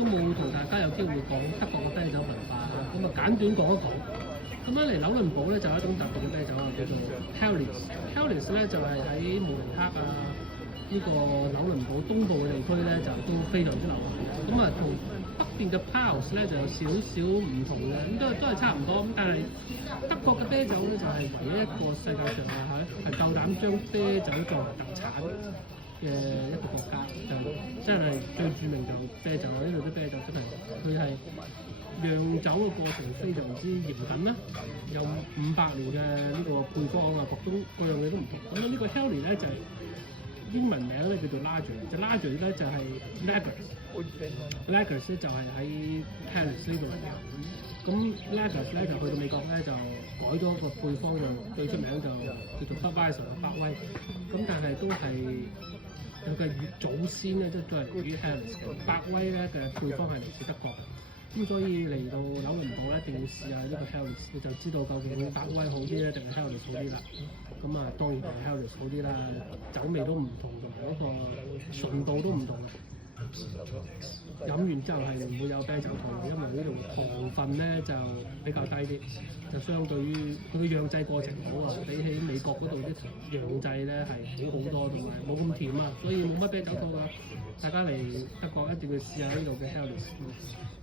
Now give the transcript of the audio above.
都冇同大家有機會講德國嘅啤酒文化，咁啊簡短講一講。咁樣嚟紐倫堡咧就有一種特別嘅啤酒啊，叫做 Helles。Helles 咧就係喺慕尼黑啊呢個紐倫堡東部嘅地區咧就都非常之流行嘅。咁啊同北邊嘅 Pils 咧就有少少唔同嘅，咁都係差唔多。咁但係德國嘅啤酒咧就係唯一一個世界上係夠膽將啤酒作為特產嘅一個國家，就真係最著名就啤酒。呢度啲啤酒真係佢係釀酒嘅過程非常之嚴謹啦，有500年嘅呢個配方啊，各樣嘢都唔同。咁呢個 Helles 咧就係英文名咧叫做 Lager 咧就係 Lagers 咧就係喺 Helles 呢度嚟嘅。咁 Lagers 咧就去到美國咧就改咗個配方，就最出名就叫做 Budweiser 百威。咁但係都係有嘅祖先咧，都係屬於 Helles 嘅。百威咧嘅配方係嚟自德國。咁所以嚟到紐倫堡咧，一定要試下呢個 Helles，你就知道究竟百威好啲咧，定係 Helles 好啲啦。咁啊，當然係 Helles 好啲啦，酒味都唔同，同埋嗰個純度都唔同。飲完之後係唔會有啤酒肚，因為呢度糖分咧就比較低啲，就相對於佢嘅釀製過程好啊，比起美國嗰度啲釀製咧係好好多，同埋冇咁甜啊，所以冇乜啤酒肚㗎。大家嚟德國一定要試下呢度嘅 Helles。